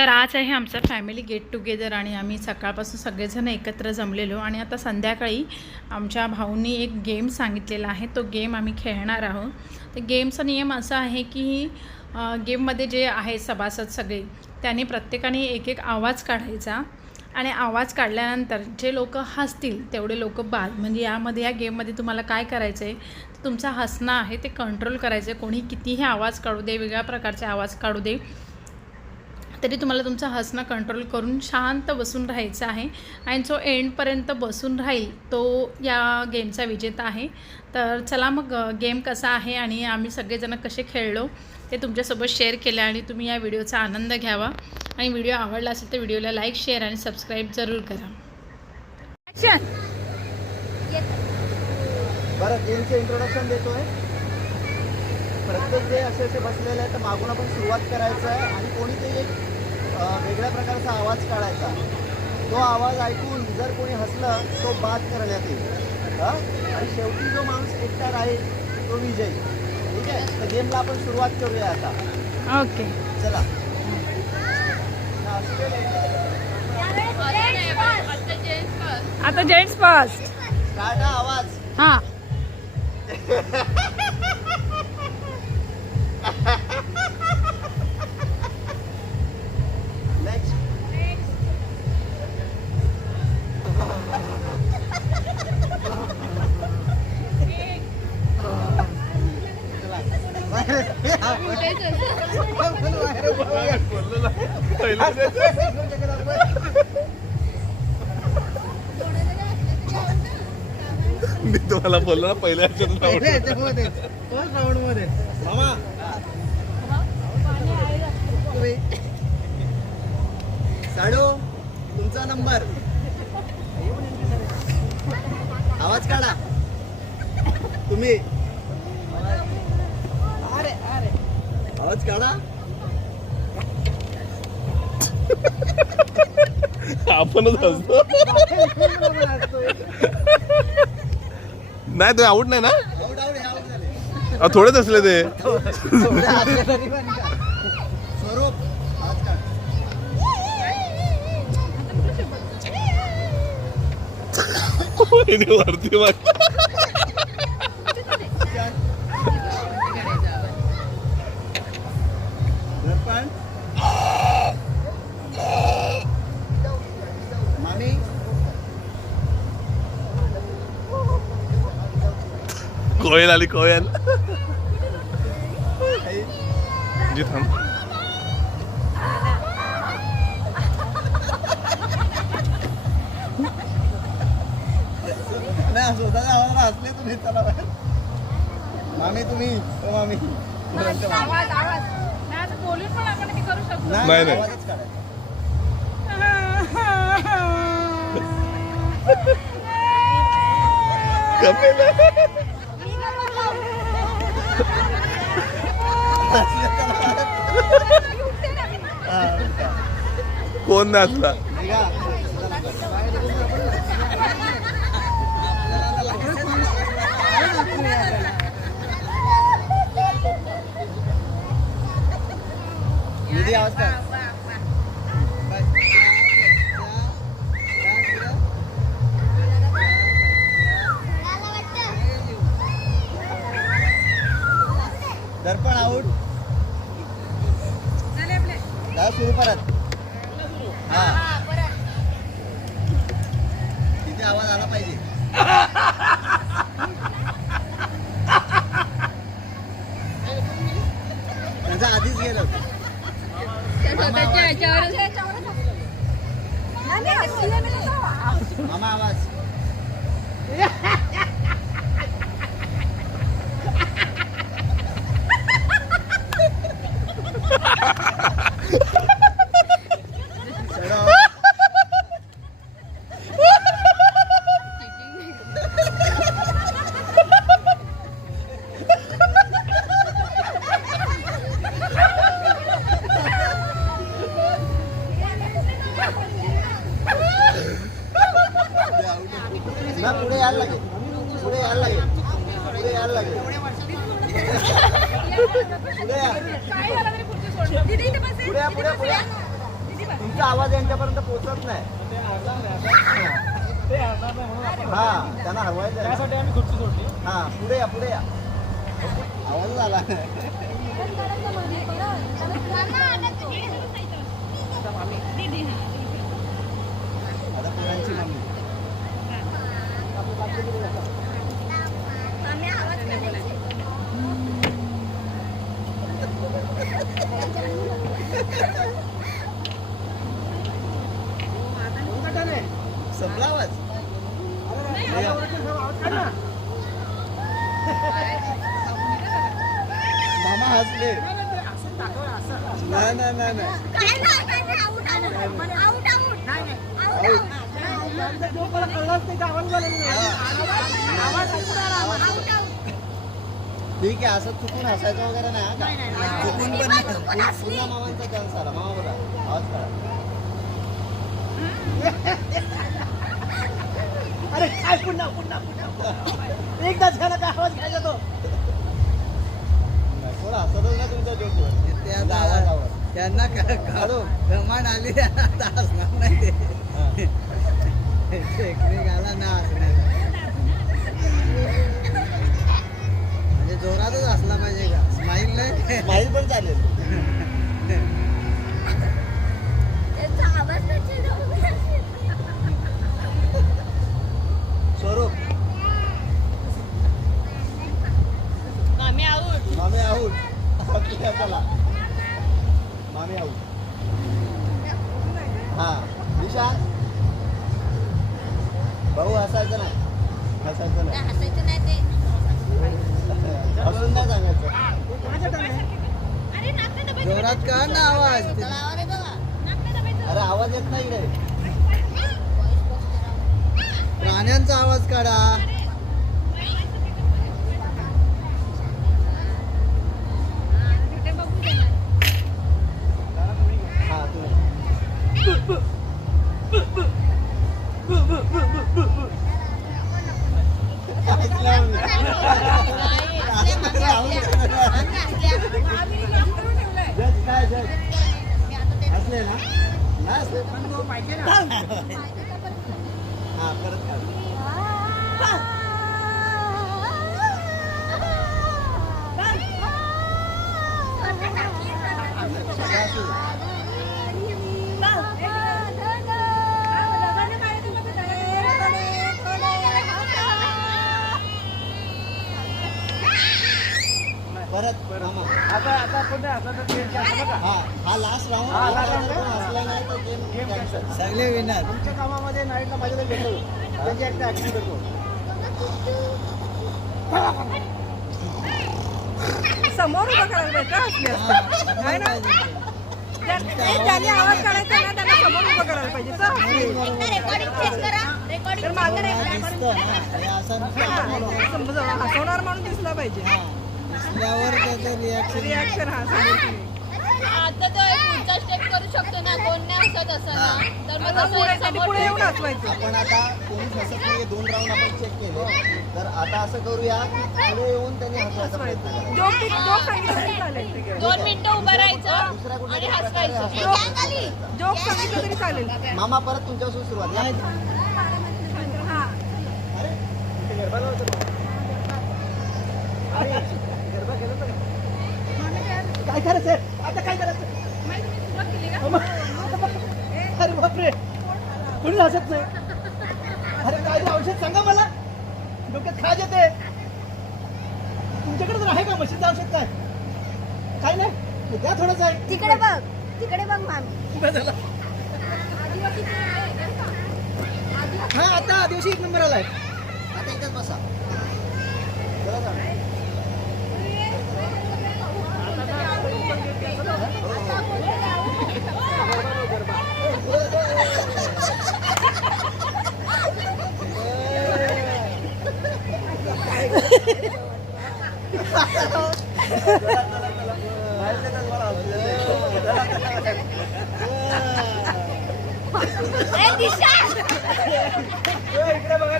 तर आज आहे आमचा फॅमिली गेट टुगेदर आणि आम्ही सकाळपासून सगळेजण एकत्र जमलेलो आणि आता संध्याकाळी आमच्या भाऊंनी एक गेम सांगितलेला आहे. तो गेम आम्ही खेळणार आहोत. तर गेमचा नियम असा आहे की गेममध्ये जे आहे सभासद सगळे त्यांनी प्रत्येकाने एक एक आवाज काढायचा आणि आवाज काढल्यानंतर जे लोक हसतील तेवढे लोक बाद म्हणजे यामध्ये या गेममध्ये तुम्हाला काय करायचं आहे तुमचं हसणं आहे ते कंट्रोल करायचं आहे कोणी कितीही आवाज काढू दे वेगळ्या प्रकारचे आवाज काढू दे तरी तुम्हाला तुमचं हसणं कंट्रोल करून शांत बसून राहायचं आहे. आणि जो एंडपर्यंत बसून राहील तो या गेमचा विजेता आहे. तर चला मग गेम कसा आहे आणि आम्ही सगळेजण कसे खेळलो ते तुमच्यासोबत शेअर केलं आणि तुम्ही या व्हिडिओचा आनंद घ्यावा. आणि व्हिडिओ आवडला असेल तर व्हिडिओला लाईक शेअर आणि सबस्क्राईब जरूर करा. बरं गेमचं इंट्रोडक्शन देतोय. प्रत्येक जे असे असे बसलेले आहेत तर मागून आपण सुरुवात करायचं आहे आणि कोणीतरी एक वेगळ्या प्रकारचा आवाज काढायचा. तो आवाज ऐकून जर कोणी हसलं तो बाद करण्यात येईल. हा? आणि शेवटी जो माणूस एकटा राहील तो विजयी. ठीक आहे? तर गेमला आपण सुरुवात करूया आता. ओके. चला. आता जेंट्स फर्स्ट स्टार्ट हा आवाज. हां. बोललो ना पहिल्या मामा. तुम्ही साडू तुमचा नंबर. आवाज काढा. तुम्ही. आवाज काढा. आपणच हसतो नाही ते आऊट नाही ना? थोडेच असले ते. वरती माग कोयल आली कोयल जी थांब हसले तुम्ही चला. मामी तुम्ही मामी. नाही, नाही काढायचा. कपिल हा, कोण नाचला. दर्पण आऊट जा सुरू परत. हा. तिथे आवाज आला पाहिजे. त्याचा आधीच गेलं होतं. मामा आवाज चढव. ना पुढे यायला लागेल पुढे यायला लागेल पुढे यायला लागेल पुढे या पुढे या पुढे पुढे तुमचा आवाज यांच्यापर्यंत पोहोचत नाही. हा त्यांना हरवायचं त्यासाठी आम्ही खुर्ची सोडली. हा पुढे या पुढे या. आवाज आला आता पोरांची मम्मी. संपला आवाज मामा हसले. नाही नाही नाही नाही. ठीक आहे असं चुकून हसायचं वगैरे नाही हा का? चुकून पण मामांचा चान्स आला. मामा बोला आवाज करा अरे काय पुन्हा पुन्हा पुन्हा एकदाच झाला काय आवाज घ्यायचा तो थोडा हसतच ना तुमच्या आवाजावर त्यांना काढू. कमांड आली. आता असणार नाही ते. आला ना म्हणजे जोरातच असला पाहिजे का? स्माईल नाही. माहीत पण चालेल स्वरूप मामी आऊट मामी आऊट चला मामी आऊट हा विशाल भाऊ हसायचं नाही हसायचं नाही हसून नाही सांगायचं जोरात का ना आवाज अरे आवाज येत नाही रे प्राण्यांचा आवाज काढा. हा परत काढ सगळं असू दे. परत मामा आता आता पुन्हा आता तर ते काय बघा हा हा लास्ट राऊंड हा, सगळे विनर तुमच्या कामामध्ये नाईटला माझ्याला घेतो त्याची एकटा ऍक्टिंग करतो. समोर उभं करायला पाहिजे का असले आहे ना? ज्याने आवाज काढायचा ना त्यांना समोर उभं करायला पाहिजे. तर मागे हसवणार माणूस दिसला पाहिजे. हा. रिॲक्शन हा. आता तो एक पुढचा स्टेप करू शकतो ना कोण नाही हसत असं ना तर मग पुढे एक त्यांनी समोर पुढे येऊन हसवायचं आपण आता कोणीच हसत नाही दोन राऊंड आपण चेक केले. तर आता असं करूया की पुढे येऊन त्यांनी हसवायचा प्रयत्न करा. जोक ती- जोक सांगितलं तरी चालेल दोन मिनिटं उभं राहायचं आणि हसवायचं. सांगितलं तरी चालेल. मामा परत तुमच्यापासून सुरुवात. या. हा अरे इथे गरबा लावतो बा. अरे, गरबा खेळत का? काय करायचं? आता काय करायचं? कोणी हसत नाही? अरे काय औषध सांगा मला. डोक्यात खाज येते. तुमच्याकडे तर आहे का म्हशीचं औषध काय? काय नाही? द्या थोडंच आहे तिकडे बघ तिकडे बघ मामी. झालं. हा आता दिवशी एक नंबर आलाय. आता इथेच बसा. चला जाऊ. ए, इकडे बघा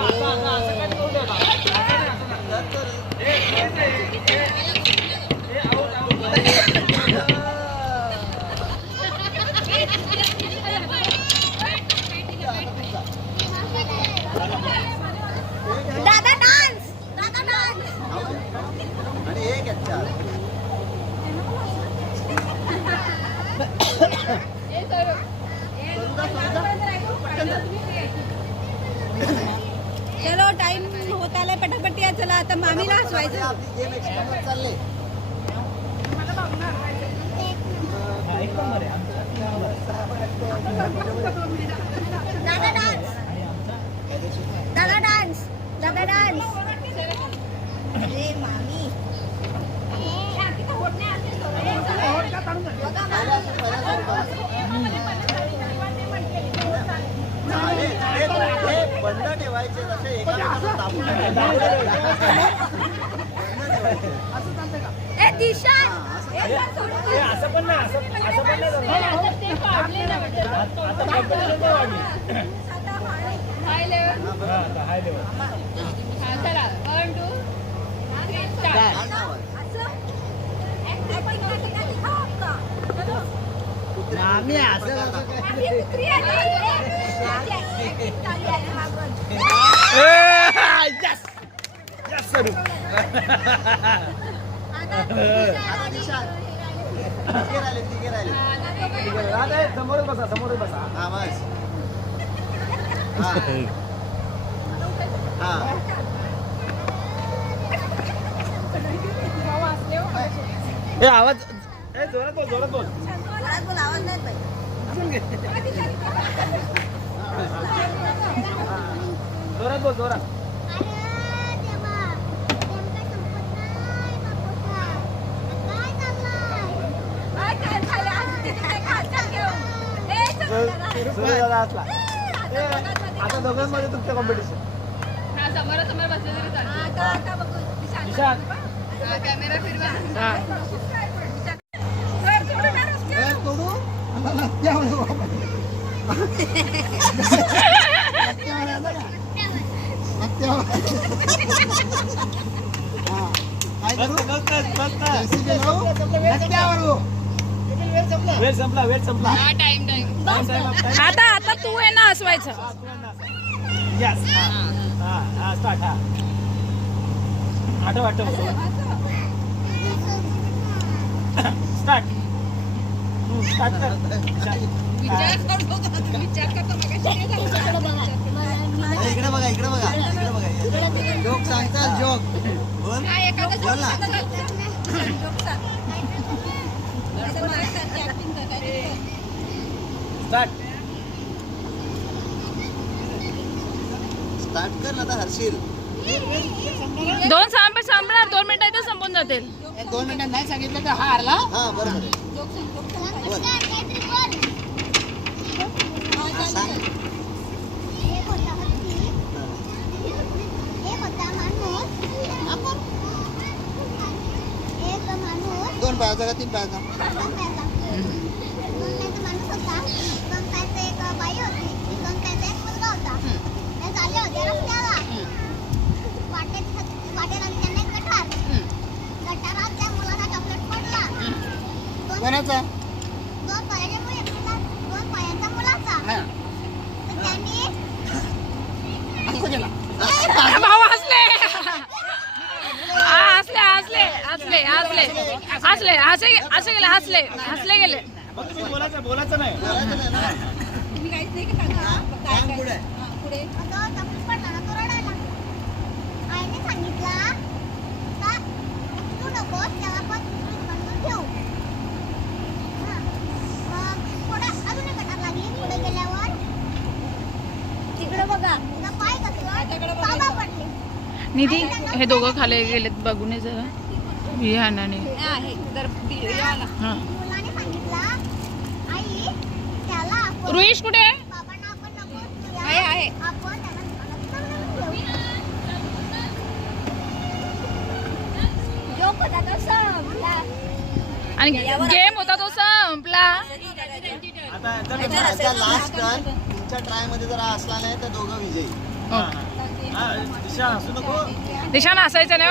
त्या इकडे. इकडे बघा ना. दादा डान्स दादा डान्स आणि एक आहेत चार चलो टाइम होत आलाय पटापट या चला आता मामीला हसवायचं दादा डान्स. दादा डान्स. दादा डान्स अरे मामी अरे, हे- हे बंद ठेवायचे जसे एका हातात दाबून बंद ठेवायचे ए दिशा असं पण नाही असं असं पण नाही जमणार. ते पाडले ना म्हणजे. आता कंपनीला नाही वाढली. High level. हा, आता high level. हा, चला. Three, start. आम्ही असं आता हे समोरच बसा समोरच बसा हा बस हा आवाज ए जोरात बोल जोरात बोल. आवाज नाही जोरात बोल जोरात. दादा असला ए, आता दोघांमध्ये तुमचं कॉम्पिटिशन हा, समोरासमोर बसले तरी चालतं. निशांत हा, कॅमेरा फिरवा वेळ संपला. वेळ संपला टाइम टाइम आता आता तू आहे ना हसवायचं. यस हा. हा. स्टार्ट हा आठव आठव. स्टार्ट कर? इकडे बघा इकडे बघा. इकडे बघा जोक सांगतात जोक. बोल हा, एखादा बोल ना. स्टार्ट स्टार्ट कर ना आता हर्षील. दोन सांब संपणार दोन मिनिटात तर संपून जातील. दोन मिनिटात नाही सांगितलं तर हा हरला. हा बरोबर आहे बोल हा, सांग एक होता हत्ती एक होता माणूस एक माणूस दोन पायाचा का तीन पायाचा दोन पायाचा दोन पायाचा माणूस होता दोन पायाचा एक बाई होती दोन पायाचा एक मुलगा होता ते चालले होते रस्त्याला वाटेत वाटेत आली त्यांना एक गटार गटारात त्या मुलाला चॉकलेट पडला. दोन कोणाचा दोन पायाच्या मुलीला दोन पायांचा मुलाचा तर त्यांनी भाऊ हसले हा, हसले हसले हसले. हसले. हसे असे गेले हसले. हसले गेले. बोलायचं बोलायचं नाही तुम्ही काहीच नाही काय पुढे पुढे निधी हे दोघं खाली गेलेत बघून ये जरा. हे ना. हा रुईश कुठे आणि गेम होता तो संपला. लास्ट तुमच्या ट्रायमध्ये जर हा असला नाही तर दोघं विजयी. दिशा असायचं नाही